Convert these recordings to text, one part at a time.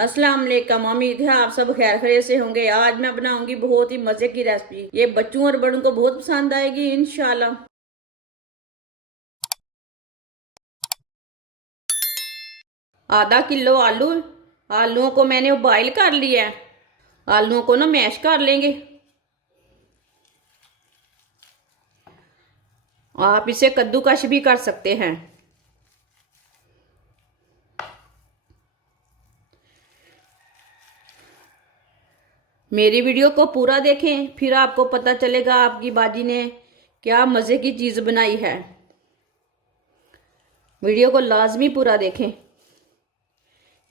अस्सलाम वालेकुम। उम्मीद है आप सब खैर खैरियत से होंगे। आज मैं बनाऊंगी बहुत ही मजे की रेसिपी। ये बच्चों और बड़ों को बहुत पसंद आएगी इंशाल्लाह। आधा किलो आलू। आलूओं को मैंने बॉईल कर लिया है। आलूओं को ना मैश कर लेंगे। आप इसे कद्दूकश भी कर सकते हैं। मेरी वीडियो को पूरा देखें, फिर आपको पता चलेगा आपकी बाजी ने क्या मज़े की चीज़ बनाई है। वीडियो को लाजमी पूरा देखें।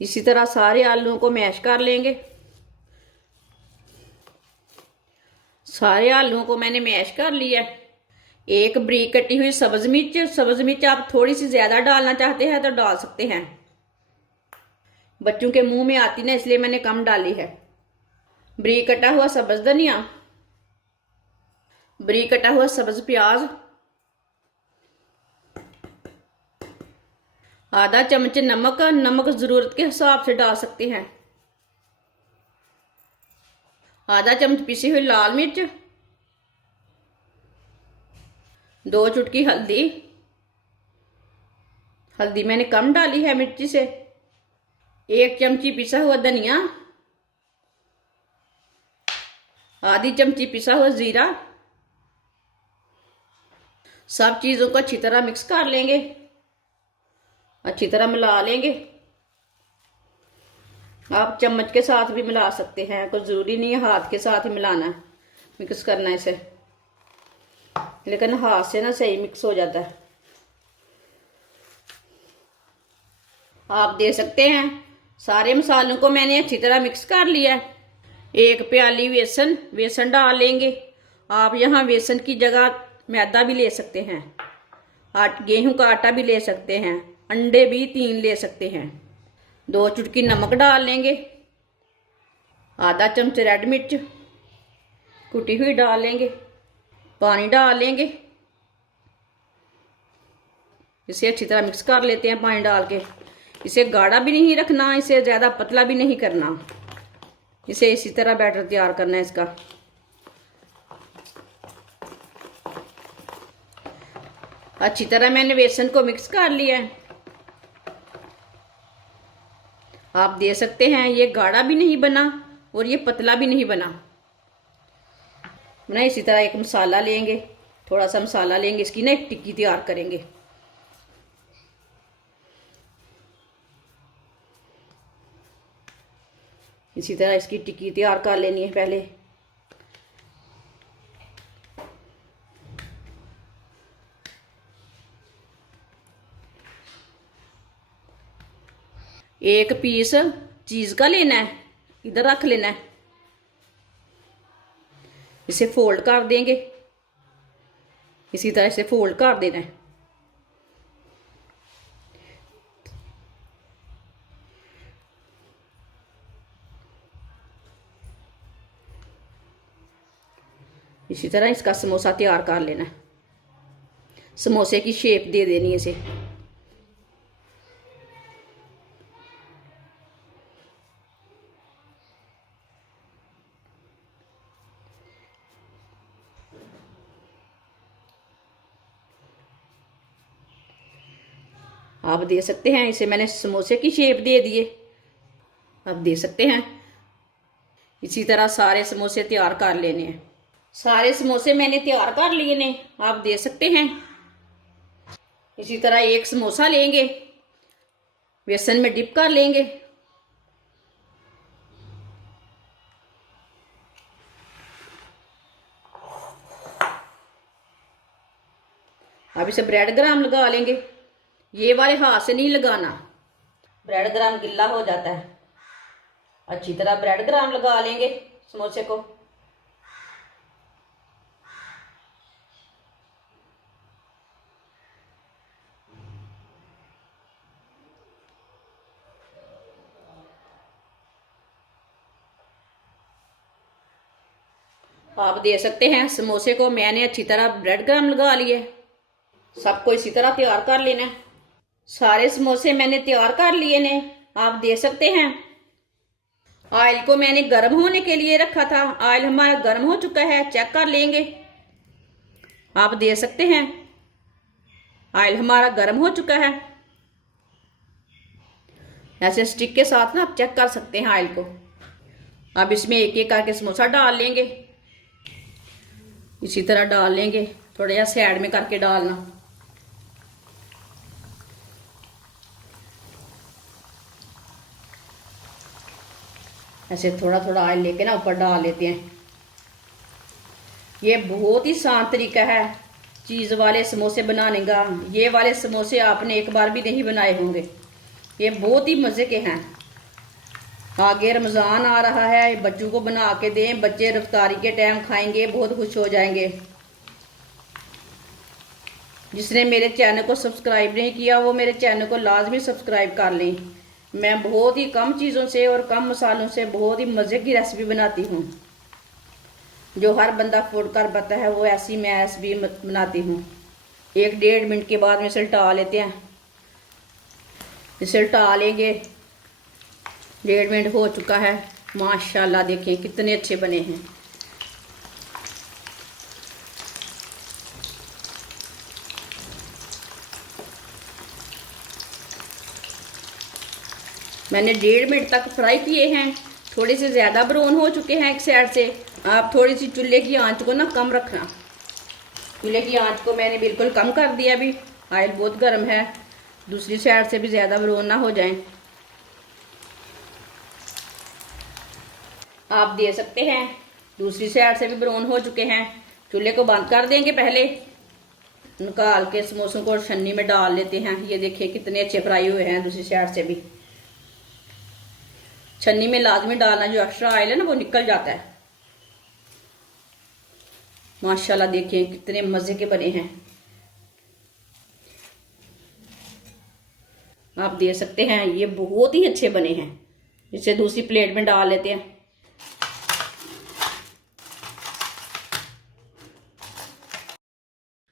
इसी तरह सारे आलूओं को मैश कर लेंगे। सारे आलूओं को मैंने मैश कर लिया। एक बारीक कटी हुई सब्ज मिर्च। सब्ज मिर्च आप थोड़ी सी ज़्यादा डालना चाहते हैं तो डाल सकते हैं। बच्चों के मुंह में आती ना, इसलिए मैंने कम डाली है। बारीक कटा हुआ सब्ज धनिया। बारीक कटा हुआ सब्ज प्याज। आधा चम्मच नमक। नमक ज़रूरत के हिसाब से डाल सकते हैं। आधा चम्मच पिसी हुई लाल मिर्च। 2 चुटकी हल्दी। हल्दी मैंने कम डाली है मिर्ची से। 1 चमची पिसा हुआ धनिया। आधी चमची पिसा हुआ जीरा। सब चीज़ों को अच्छी तरह मिक्स कर लेंगे। अच्छी तरह मिला लेंगे। आप चम्मच के साथ भी मिला सकते हैं, कोई ज़रूरी नहीं है हाथ के साथ ही मिलाना है, मिक्स करना है इसे। लेकिन हाथ से ना सही मिक्स हो जाता है। आप दे सकते हैं। सारे मसालों को मैंने अच्छी तरह मिक्स कर लिया है। 1 प्याली बेसन डाल लेंगे। आप यहाँ बेसन की जगह मैदा भी ले सकते हैं। गेहूं का आटा भी ले सकते हैं। अंडे भी 3 ले सकते हैं। 2 चुटकी नमक डाल लेंगे। आधा चम्मच रेड मिर्च कुटी हुई डाल लेंगे। पानी डाल लेंगे। इसे अच्छी तरह मिक्स कर लेते हैं पानी डाल के। इसे गाढ़ा भी नहीं रखना, इसे ज़्यादा पतला भी नहीं करना। इसे इसी तरह बैटर तैयार करना है इसका। अच्छी तरह मैंने बेसन को मिक्स कर लिया है। आप दे सकते हैं ये गाढ़ा भी नहीं बना और ये पतला भी नहीं बना। ना इसी तरह एक मसाला लेंगे। थोड़ा सा मसाला लेंगे, इसकी ना एक टिक्की तैयार करेंगे। इसी तरह इसकी टिक्की तैयार कर लेनी है पहले। एक पीस चीज़ का लेना है, इधर रख लेना है। इसे फोल्ड कर देंगे। इसी तरह से फोल्ड कर देना है। इसी तरह इसका समोसा तैयार कर लेना है। समोसे की शेप दे देनी है इसे। आप दे सकते हैं। इसे मैंने समोसे की शेप दे दिए। आप दे सकते हैं। इसी तरह सारे समोसे तैयार कर लेने हैं। सारे समोसे मैंने तैयार कर लिए ने। आप दे सकते हैं। इसी तरह एक समोसा लेंगे, बेसन में डिप कर लेंगे। अब इसे ब्रेड ग्राम लगा लेंगे। ये वाले हाथ से नहीं लगाना, ब्रेड ग्राम गिल्ला हो जाता है। अच्छी तरह ब्रेड ग्राम लगा लेंगे समोसे को। आप दे सकते हैं। समोसे को मैंने अच्छी तरह ब्रेड ग्राम लगा लिए। सबको इसी तरह तैयार कर लेना है। सारे समोसे मैंने तैयार कर लिए ने। आप दे सकते हैं। ऑयल को मैंने गर्म होने के लिए रखा था। ऑयल हमारा गर्म हो चुका है, चेक कर लेंगे। आप देख सकते हैं ऑयल हमारा गर्म हो चुका है। ऐसे स्टिक के साथ ना आप चेक कर सकते हैं ऑयल को। अब इसमें एक एक करके समोसा डाल लेंगे। इसी तरह डाल लेंगे, थोड़ा सा साइड में करके डालना। ऐसे थोड़ा थोड़ा ऑयल लेके ना ऊपर डाल लेते हैं। ये बहुत ही आसान तरीका है चीज़ वाले समोसे बनाने का। ये वाले समोसे आपने एक बार भी नहीं बनाए होंगे। ये बहुत ही मज़े के हैं। आगे रमज़ान आ रहा है, बच्चों को बना के दें, बच्चे इफ्तारी के टाइम खाएंगे, बहुत खुश हो जाएंगे। जिसने मेरे चैनल को सब्सक्राइब नहीं किया वो मेरे चैनल को लाजमी सब्सक्राइब कर लें। मैं बहुत ही कम चीज़ों से और कम मसालों से बहुत ही मज़े की रेसिपी बनाती हूँ। जो हर बंदा अफोर्ड कर पाता है वो ऐसी मैं रेसिपी बनाती हूँ। 1-1.5 मिनट के बाद में इसे उल्टा लेते हैं। इसे उल्टा लेंगे। 1.5 मिनट हो चुका है। माशाल्लाह देखें कितने अच्छे बने हैं। मैंने 1.5 मिनट तक फ्राई किए हैं। थोड़े से ज़्यादा ब्राउन हो चुके हैं एक साइड से। आप थोड़ी सी चूल्हे की आंच को ना कम रखना। चूल्हे की आंच को मैंने बिल्कुल कम कर दिया। अभी ऑयल बहुत गर्म है, दूसरी साइड से भी ज़्यादा ब्राउन ना हो जाए। आप देख सकते हैं दूसरी साइड से भी ब्राउन हो चुके हैं। चूल्हे को बंद कर देंगे। पहले निकाल के समोसों को छन्नी में डाल लेते हैं। ये देखिए कितने अच्छे फ्राई हुए हैं। दूसरी साइड से भी छन्नी में लाजमी डालना, जो एक्स्ट्रा ऑयल है ना वो निकल जाता है। माशाल्लाह देखिए कितने मज़े के बने हैं। आप देख सकते हैं ये बहुत ही अच्छे बने हैं। इसे दूसरी प्लेट में डाल लेते हैं।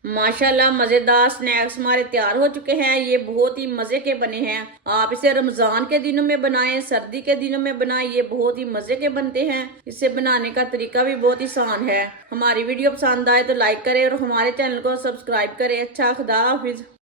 माशाल्लाह मज़ेदार स्नैक्स हमारे तैयार हो चुके हैं। ये बहुत ही मज़े के बने हैं। आप इसे रमज़ान के दिनों में बनाएं, सर्दी के दिनों में बनाएं, ये बहुत ही मज़े के बनते हैं। इसे बनाने का तरीका भी बहुत ही आसान है। हमारी वीडियो पसंद आए तो लाइक करें और हमारे चैनल को सब्सक्राइब करें। अच्छा, खुदा हाफिज़।